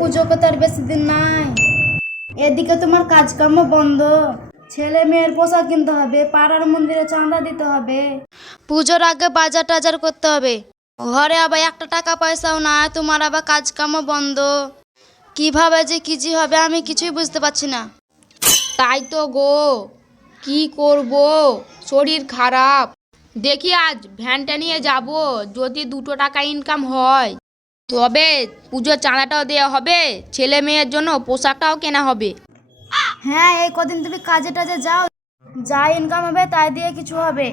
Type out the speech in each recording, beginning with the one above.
পুজোকে তো আর বেশি দিন নাই। এদিকে তোমার কাজকর্ম বন্ধ। ছেলে মেয়ের পোশাক কিনতে হবে, পাড়ার মন্দিরে চাঁদা দিতে হবে। পুজোর আগে বাজার টাজার করতে হবে। ঘরে আবার একটা টাকা পয়সাও নাই, তোমার আবার কাজকর্ম বন্ধ। কীভাবে যে কি যে হবে আমি কিছুই বুঝতে পারছি না। তাই তো গো, কি করব? শরীর খারাপ। দেখি আজ ভ্যানটা নিয়ে যাব, যদি দুটো টাকা ইনকাম হয়। তবে পুজোর চাঁদাটাও দেওয়া হবে, ছেলে মেয়ের জন্য পোশাকটাও কেনা হবে। হ্যাঁ এই কদিন তুমি কাজে টাজে যাও, যা ইনকাম হবে তাই দিয়ে কিছু হবে।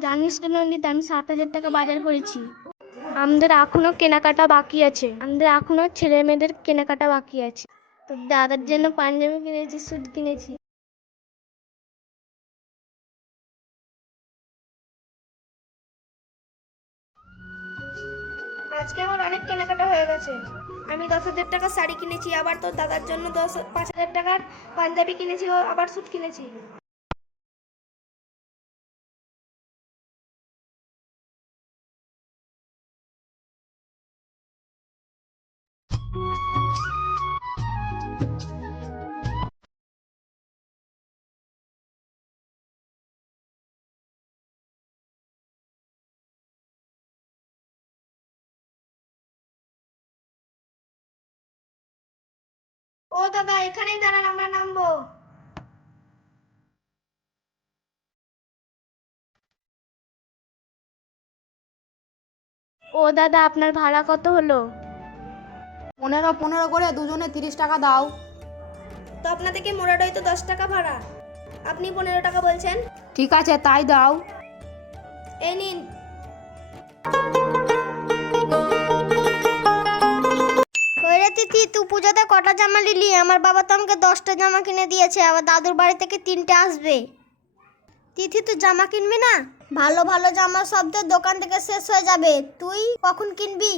জানিস তো নন্দিতা আমি সাত হাজার টাকা বাজার করেছি। আমাদের এখনও কেনাকাটা বাকি আছে। আমাদের এখনও ছেলে মেয়েদের কেনাকাটা বাকি আছে। তো দাদার জন্য পাঞ্জাবি কিনেছি, স্যুট কিনেছি। আজকে আমার অনেক কেনাকাটা হয়ে গেছে। আমি দশ হাজার টাকার শাড়ি কিনেছি, আবার তোর দাদার জন্য দশ, পাঁচ হাজার টাকার পাঞ্জাবি কিনেছি আবার স্যুট কিনেছি। ও দাদা এখানেই দাঁড়ান আমরা নামবো। ও দাদা আপনার ভাড়া কত হলো? পনেরো পনেরো করে দুজনে তিরিশ টাকা দাও। তো আপনাদেরকে মোড়াটাই তো দশ টাকা ভাড়া? আপনি পনেরো টাকা বলছেন? ঠিক আছে তাই দাও। এই নিন। পুজোতে কটা জামা নিলি? আমার বাবা তো আমাকে দশটা জামা কিনে দিয়েছে, আবার দাদুর বাড়ি থেকে তিনটে আসবে। তিথি তো জামা কিনবি না? ভালো ভালো জামা সব তো দোকান থেকে শেষ হয়ে যাবে। তুই কখন কিনবি?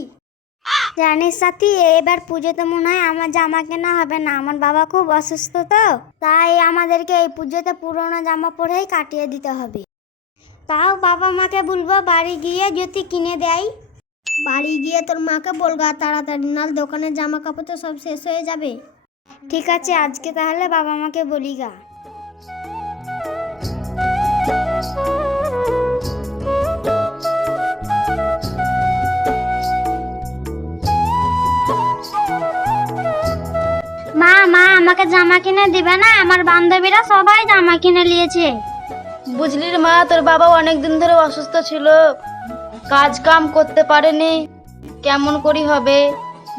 জানিস সাথী, এবার পুজোতে মনে হয় আমার জামা কেনা হবে না। আমার বাবা খুব অসুস্থ তো, তাই আমাদেরকে এই পুজোতে পুরোনো জামা পরেই কাটিয়ে দিতে হবে। তাও বাবা মাকে বলব বাড়ি গিয়ে যদি কিনে দেয়। বাড়ি গিয়ে তোর মাকে বলগা তাড়াতাড়ি নাল দোকানের জামা কাপড় তো সব শেষ হয়ে যাবে। ঠিক আছে আজকে তাহলে বাবা মাকে বলি গা মা মা আমাকে জামা কিনে দিবে না? আমার বান্ধবীরা সবাই জামা কিনে নিয়েছে। বুঝলি রে মা তোর বাবা অনেক দিন ধরে অসুস্থ ছিল। কাজ কাম করতে পারেনি। কেমন করি হবে?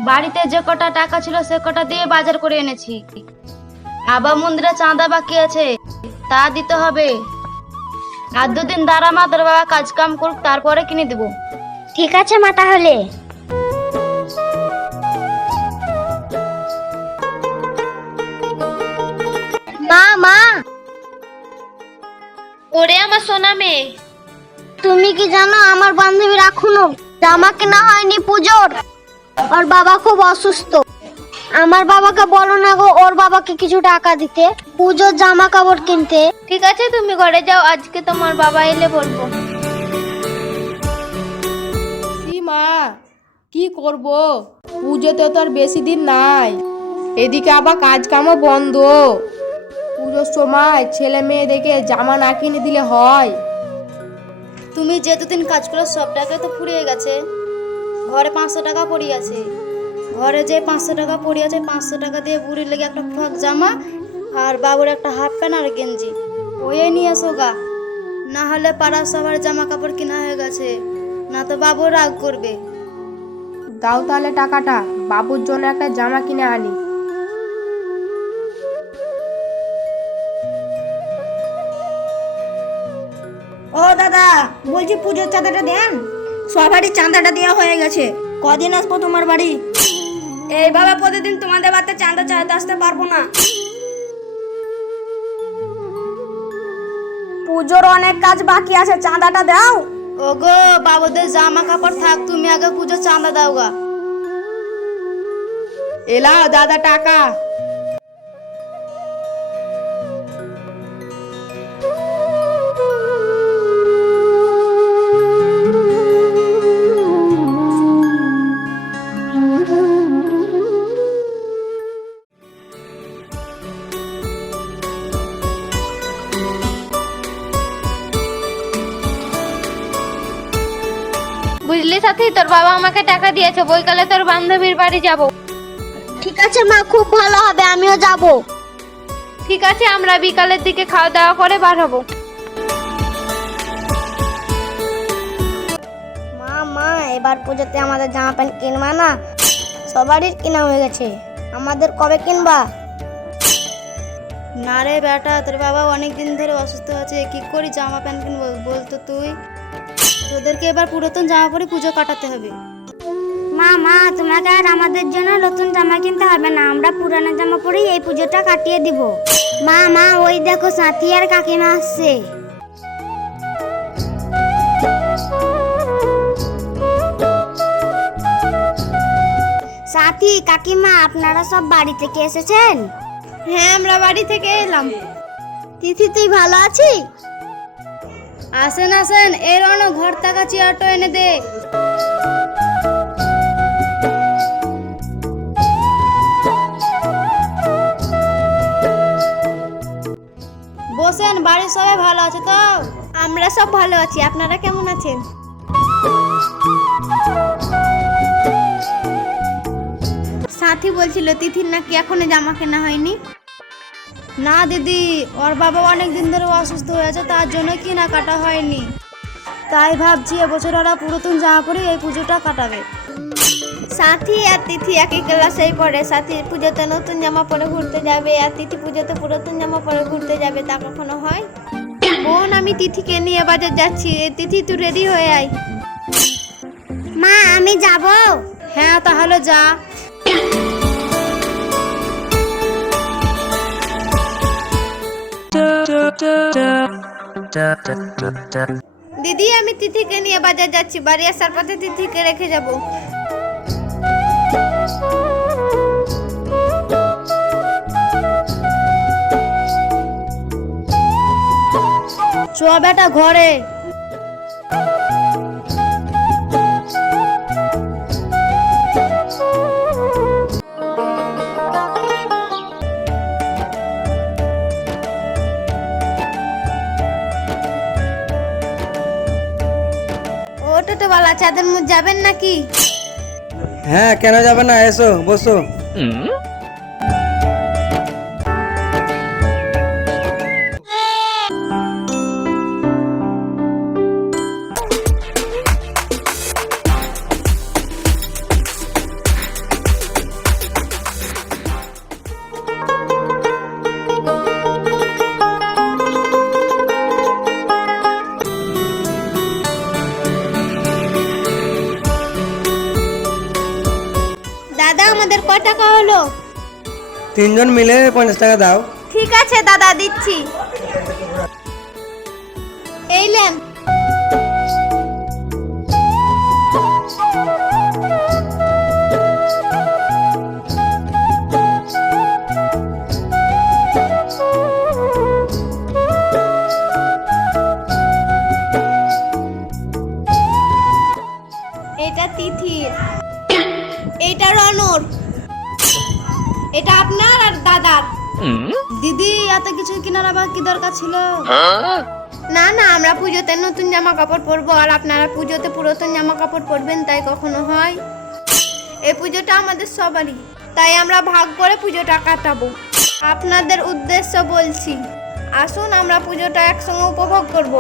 বাড়িতে যে কটা টাকা ছিল সে কটা দিয়ে বাজার করে এনেছি। আবার মন্দিরে চাঁদা বাকি আছে তা দিতে হবে। আর দুদিন দাঁড়া মা তোর বাবা কাজ কাম করুক তারপরে কিনে দেবো। ঠিক আছে মা তাহলে। মা মা। ওরে আমার সোনা মেয়ে। তুমি কি জানো আমার বান্ধবী এখনও? জামা কেনা হয়নি পুজোর। ওর বাবা খুব অসুস্থ। আমার বাবাকে বলো না গো ওর বাবাকে কিছু টাকা দিতে পুজোর জামা কাপড় কিনতে। ঠিক আছে তুমি ঘরে যাও আজকে তোমার বাবা এলে বলব। কি মা কি করব? পুজোতে তো আর বেশি দিন নাই। এদিকে আবার কাজ কামও বন্ধ। পুজোর সময় ছেলে মেয়ে দেখে জামা না কিনে দিলে হয়। তুমি যে দুদিন কাজ করো, সব টাকা তো ফুরিয়ে গেছে। ঘরে পাঁচশো টাকা পড়ে আছে। ঘরে যে পাঁচশো টাকা পড়ে আছে, পাঁচশো টাকা দিয়ে বুড়ির লেগে একটা ফ্রক জামা আর বাবুর একটা হাফ প্যান্ট আর গেঞ্জি। ওই নিয়ে এসো গা। না হলে পাড়ার সবার জামা কাপড় কেনা হয়ে গেছে। না তো বাবু রাগ করবে। দাও তাহলে টাকাটা। বাবুর জন্য একটা জামা কিনে আনি। দাদা বলছি পুজোর চাঁদাটা দেন। সবারই চাঁদাটা দেওয়া হয়ে গেছে। কদিন আসব তোমার বাড়ি? এইভাবে প্রতিদিন তোমাদের বাড়িতে চাঁদা চাইতে আসতে পারব না। পুজোর অনেক কাজ বাকি আছে চাঁদাটা দাও। ওগো বাবুদের জামা কাপড় থাক তুমি আগে পুজো চাঁদা দাও গা। এলা দাদা টাকা। সাথী তোর বাবা আমাকে টাকা দিয়েছে বইকালে তোর বান্ধবীর বাড়ি যাব। ঠিক আছে মা খুব ভালো হবে আমিও যাব। ঠিক আছে আমরা বিকালের দিকে খাওয়া দাওয়া করে বার হব। মা মা এবার পুজোতে আমাদের জামা প্যান্ট কিনবা না? সবারই কেনা হয়ে গেছে। আমাদের কবে কিনবা? না রে বেটা তোর বাবা অনেক দিন ধরে অসুস্থ আছে কি করি জামা প্যান্ট কিনবো বলতো তুই? তোদেরকে এবার পুরাতন জামা পরে পুজো কাটাতে হবে। মা মা তোমাকে আর আমাদের জন্য নতুন জামা কিনতে হবে না। আমরা পুরানো জামা পরেই এই পুজোটা কাটিয়ে দিব। মা মা ওই দেখো সাথী আর কাকিমা আসছে। সাথী কাকিমা আপনারা সব বাড়ি থেকে এসেছেন? হ্যাঁ আমরা বাড়ি থেকে এলাম। তিথি তুই ভালো আছি আসেন আসেন এর অন্য ঘর টাকা চেয়ারটা এনে দে। বসেন, বাড়ির সবাই ভালো আছে তো? আমরা সব ভালো আছি, আপনারা কেমন আছেন? সাথী বলছিল, তিথির নাকি এখনও জামা কেনা হয়নি। না দিদি ওর বাবা অনেক দিন ধরে অসুস্থ হয়েছে তার জন্য কিনা কাটা হয়নি। তাই ভাবছি এবছর ওরা পুরাতন জামা পরে এই পুজোটা কাটাবে। সাথী আর তিথি একই ক্লাসেই পড়ে। সাথী পুজোতে নতুন জামা পরে ঘুরতে যাবে আর তিথি পুজোতে পুরাতন জামা পরে ঘুরতে যাবে তা কখনো হয়? বোন আমি তিথিকে নিয়ে বাজার যাচ্ছি। তিথি তুই রেডি হয়ে আয়। মা আমি যাব। হ্যাঁ তাহলে যা। দিদি, আমি তিথিকে নিয়ে বাজার যাচ্ছি। বাড়ি আসার পথে তিথিকে রেখে যাব? চ বেটা ঘরে। টোটোওয়ালা চাঁদের মুখ যাবেন নাকি? হ্যাঁ কেন যাবে না? এসো বসো। তিনজন মিলে পঞ্চাশ টাকা দাও। ঠিক আছে দাদা দিচ্ছি। এই লেন কিছু কেনার আবার কি দরকার ছিল? না না, আমরা পুজোতে নতুন জামা কাপড় পরবো, আর আপনারা পুজোতে পুরাতন জামা কাপড় পরবেন, তাই কখনো হয়? এই পুজোটা আমাদের সবারই, তাই আমরা ভাগ করে পুজোটা কাটাবো। আপনাদের উদ্দেশ্য বলছি, আসুন আমরা পুজোটা একসঙ্গে উপভোগ করব।